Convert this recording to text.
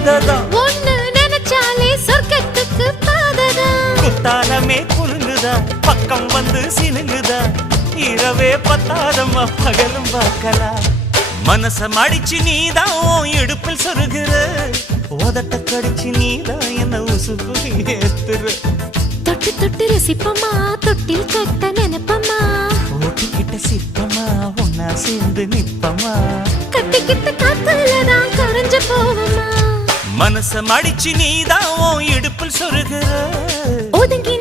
போததான் ஒண்ணு நினைச்சாலே சொர்க்கத்துக்கு பாததான் குத்தாலமே குலுங்குதா பக்கம் வந்து சினுங்குதா இரவே பத்தாதம்மா பகலும் பார்க்கலாம் மனச மடிச்சு நீதான் இடுப்பில் சொருகிற உதட்ட கடிச்சு நீதான் என்ன உசுப்பு ஏத்துற தொட்டு தொட்டு ரசிப்பமா தொட்டில் கட்ட நினைப்பமா ஓட்டிக்கிட்ட சிப்பமா ஒன்னா சேர்ந்து நிப்பமா கட்டிக்கிட்ட காத்துலதான் கரைஞ்ச போவமா மனச மடிச்சு நீதான் இடுப்பில் சொருகிற ஒதுங்கி